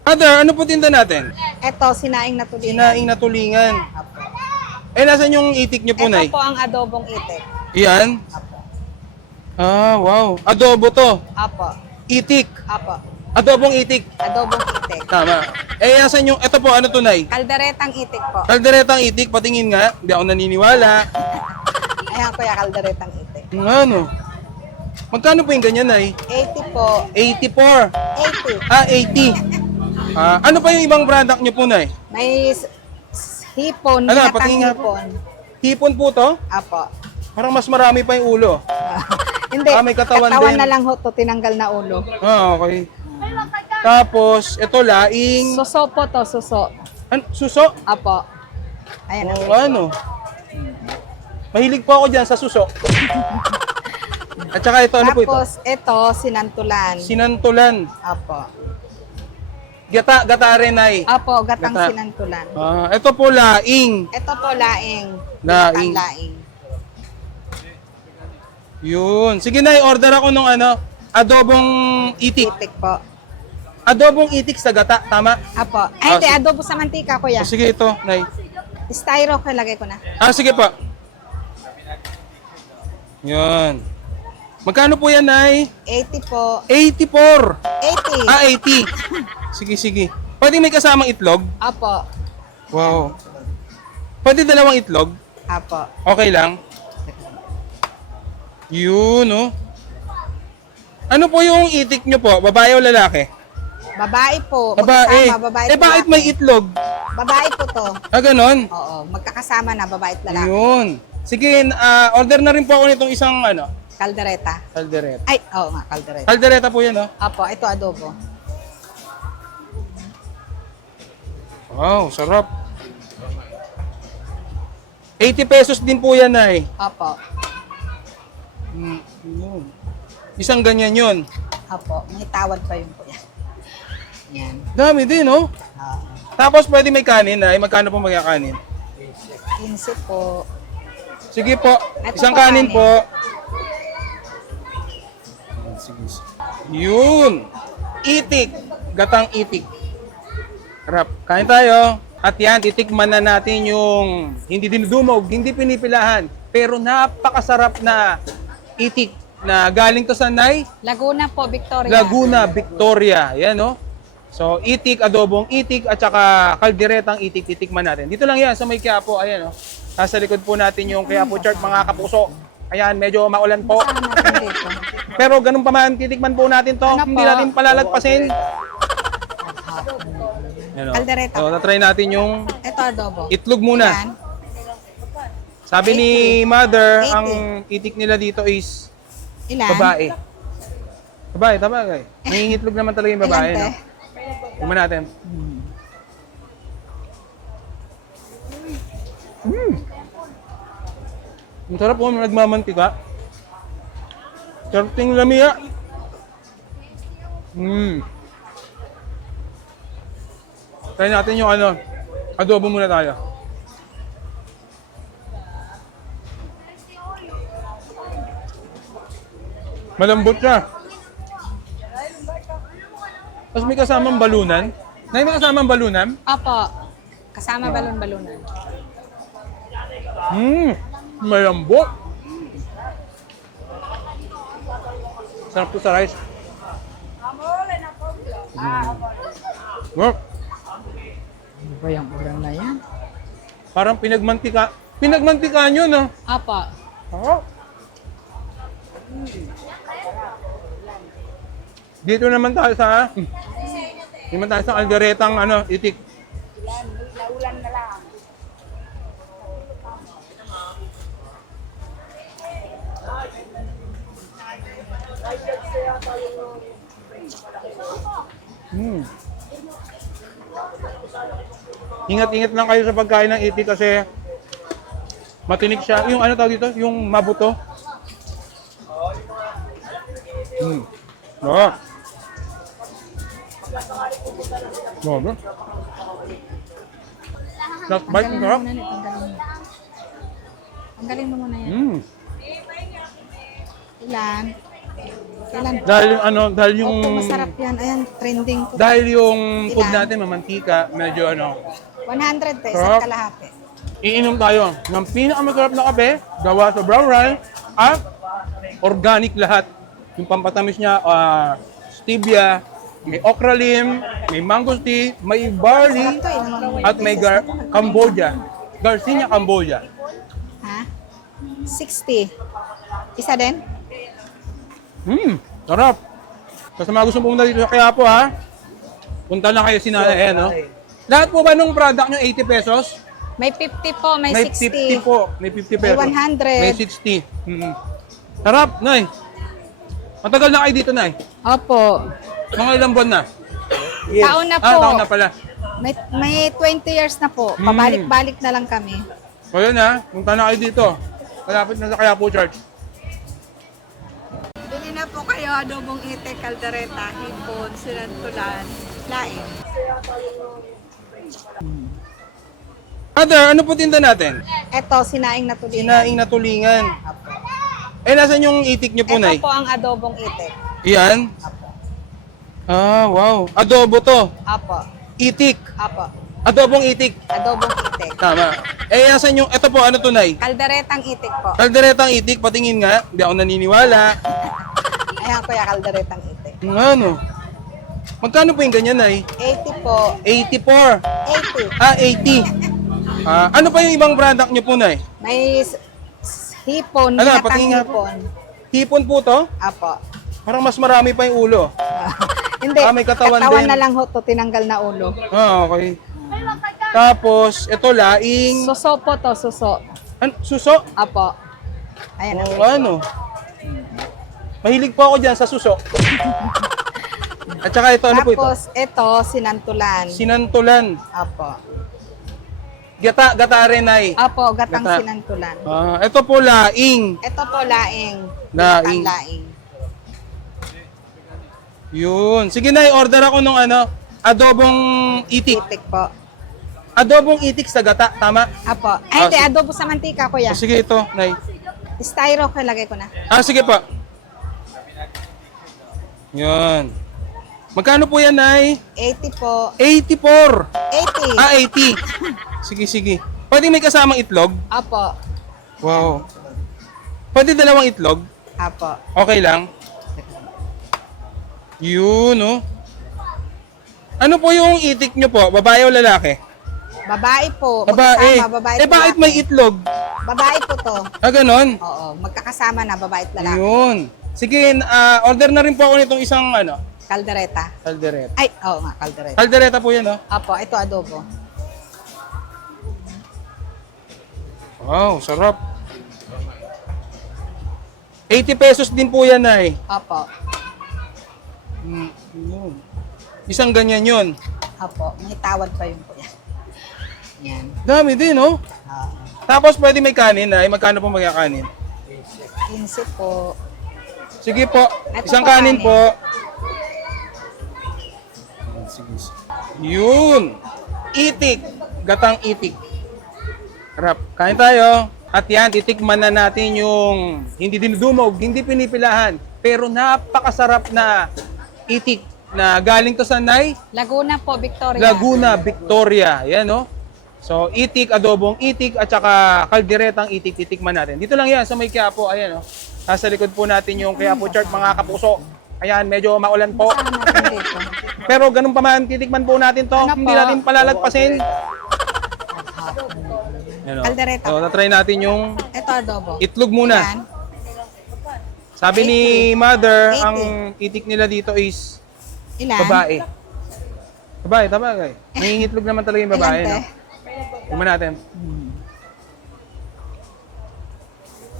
Other, ano po tinda natin? Ito, sinaing na tulingan. Sinaing na tulingan. Apo. Eh, nasan yung itik nyo po, Ito Nay? po ang adobong itik. Yan? Apo. Ah, wow. Adobo to. Apo. Itik. Apo. Adobong itik. Adobong itik. Tama. Eh, nasan yung, ito po, ano to, Nay? Kalderetang itik po. Kalderetang itik, patingin nga. Hindi ako naniniwala. Ayan kuya, kalderetang itik. Ano? Magkano po yung ganyan, Nay? 80 po. 84. 80. Ah, 80. Ano pa yung ibang product nyo po, Nay? May hipon, Ano, binatang patingin nga po. hipon. Hipon po to? Apo. Parang mas marami pa yung ulo. Hindi, May katawan din. na lang ho to, tinanggal na ulo. Ah, okay. Tapos, ito laing... Suso po to, suso. Suso? Apo. Ayan. O ano? Mahilig po ako dyan sa suso. At saka ito, ano po ito? Tapos, ito, sinantulan. Sinantulan. Apo. Gata rin ay. Apo, gatang Gata. sinantulan. Ito po laing. Ito po, laing. Laing. Gatang laing. Yun. Sige na, order ako nung ano, adobong itik. Itik po. Adobong itik sa gata, tama? Apo. Ay, hindi, sige. adobo sa mantika, kuya. O, sige ito, Nay. Styro, lagay ko na. Sige pa. Yun. Magkano po yan, Nay? 80 po. 84. 80. 80. Sige, sige. Pwede may kasamang itlog? Apo. Wow. Pwede dalawang itlog? Apo. Okay lang? Yun, no? Ano po yung itik nyo po? Babae o lalaki? Babae po. Babae. Magkasama, babae at Bakit lalaki. may itlog? Babae po to. Ganon? Oo, magkakasama na, babae at lalaki. Yun. Sige, order na rin po ako nitong isang, Kaldereta. kaldereta. Ay, oo nga, kaldereta. Kaldereta po yan, no? Apo, ito adobo. Wow, sarap. 80 pesos din po yan, Nay. Apo. Yun. Isang ganyan yun. Apo, may tawad pa yun po yan. Yan. Dami din, no? Oo. Tapos pwede may kanin, Nay. Magkano po magkakanin? 15 po. Sige po. Ito Isang po, kanin kanin. po. Sige. Yun. Itik. Gatang itik. Harap. Kain tayo. At yan, titikman na natin yung hindi dinudumog, hindi pinipilahan, pero napakasarap na itik na galing to sa Nay? Laguna po, Victoria. Laguna, Victoria. Yan, no? So, itik, adobong itik, at saka kalderetang itik, titikman natin. Dito lang yan, sa may Quiapo. Ayan, no? Nasa likod po natin yung Quiapo Chart, mga kapuso. Ayan, medyo maulan po. Saan natin dito? Pero ganun pa man, titikman po natin to. Ano Hindi po? natin palalagpasin. Ano? Kaldereta. So, na-try natin yung Ito adobo. itlog muna. Yan. Sabi ni Mother, 80. ang itik nila dito is Ilan? babae. Babae, tama guys. Nangingitlog naman talaga yung babae, Ilan, no? te? Tingnan natin. Ang sarap po, nagmamantika. Sarap ting lamia. Try natin yung adobo muna tayo. Malambot siya. Tapos may kasamang balunan. May kasamang balunan? Apo. Kasama balon-balunan. Malambot. Sarap to sa rice. Work. Ano ba yung ulam na yan? Parang pinagmantika. Pinagmantika nyo, no? Apo. Oo. Dito naman tayo sa alderetang itik. Laulan na lang. Ingat-ingat lang kayo sa pagkain ng itik kasi matinik siya. Yung tawag dito? Yung mabuto. Oo. Grabe. Last bite, ang sarap. Tanggalin mo muna yan. Mm. Ilan? Kailan? Dahil yung Opo, masarap yan. Ayan, trending po. dahil yung food Ilan? natin mamantika, medyo 100 pesos, Sarap. kalahati. iinom tayo ng pinakamasarap na kape, gawa sa brown rice at organic lahat. Yung pampatamis niya, stevia, may okralim, may mangosteen, may barley, Sarap to eh. Naman- at may Cambodia. Garcinia Cambodia. Ha? 60. Isa din? Sarap. Kasi mga gusto pumunta dito sa Quiapo, ha? Punta lang kayo sinana, no? Lahat po ba nung product nyo 80 pesos? May 50 po, may, May 50 60. po. May 50 May pesos. 100. May 60. Sarap, Nay. Matagal na kayo dito, Nay. Opo. Mga ilang buwan na? Taon na po. Taon na pala. May 20 years na po. Pabalik-balik na lang kami. So yun, ha? Punta na kayo dito. Malapit na sa Quiapo Church. Bili na po kayo adobong ite, kaldereta, hipon, sinantulan, laing. Other, ano po tinda natin? Ito, sinaing na tulingan. Sinaing na tulingan. Apo. Eh, nasan yung itik nyo po, Ito Nay? po ang adobong ite. Yan? Apo. Ah, wow. Adobo to. Apo. Itik. Apo. Adobong itik. Adobong ite. Tama. Eh, nasan yung, ito po, ano to, Nay? Kalderetang itik po. Kalderetang itik, patingin nga. Hindi ako naniniwala. Ayan kuya, kalderetang ite. Ano? Magkano po yung ganyan, Nay? 80 po. 84. 80. Ah, 80. Ano pa yung ibang product nyo po, Nay? May hipon, Ano, binatang patingin nga. hipon. Hipon po to? Apo. Parang mas marami pa yung ulo. Hindi, May katawan din. na lang ho to, tinanggal na ulo. Ah, okay. Tapos, ito laing... Suso po to, suso. Suso? Apo. Ayan. O ano? Mahilig po ako dyan sa suso. At saka ito, ano po ito? Tapos, ito, sinantulan. Sinantulan. Apo. Gata rin ay. Apo, gatang Gata. sinantulan. Ito po laing. Ito po, laing. Laing. Gatang laing. Yun. Sige na, order ako nung adobong itik. Itik po. Adobong itik sa gata, tama? Apo. Ay, hindi, sige. adobo sa mantika, kuya. O, sige ito, Nay. Styro ko, lagay ko na. Sige pa. Yun. Magkano po yan, Nay? 80 po. 84. 80. 80. Sige, sige. Pwede may kasamang itlog? Apo. Wow. Pwede dalawang itlog? Apo. Okay lang? Yun, no? Ano po yung itik nyo po? Babae o lalaki? Babae po. Babae. Magkasama, babae at Bakit lalaki. may itlog? Babae po to. Ganon? Oo, magkakasama na, babae at lalaki. Yun. Sige, order na rin po ako nitong isang, Kaldereta. kaldereta. Ay, oo nga, kaldereta. Kaldereta po yan, no? Apo, ito adobo. Wow, sarap. 80 pesos din po yan, Nay. Apo. Yun. Isang ganyan yun. Apo, may tawad pa yun po yan. Yan. Dami din, no? Oo. Tapos pwede may kanin, Nay. Magkano po magkakanin? 15 po. Sige po. Ito Isang po, kanin kanin. po. Sige. Yun. Itik. Gatang itik. Sarap. Kain tayo. At yan, titikman na natin yung hindi dinudumog, hindi pinipilahan, pero napakasarap na itik na galing to sa Nay, Laguna po, Victoria. Laguna, Victoria. Yan, no? So, itik, adobong itik, at saka kalderetang itik, titikman natin. Dito lang yan, sa may Quiapo. Ayan, no? Nasa likod po natin yung Quiapo Church, mga kapuso. Ayan, medyo maulan po. Saan natin dito? Pero ganun pa man, titikman po natin to. Ano Hindi po? natin palalagpasin. Ano? Kaldereta. So, na-try natin yung Ito adobo. itlog muna. Yan. Sabi ni Mother, 80. ang itik nila dito is Ilan? babae. Babae, tama guys. Nangingitlog naman talaga yung babae, Ilan, no? te? Tingnan natin.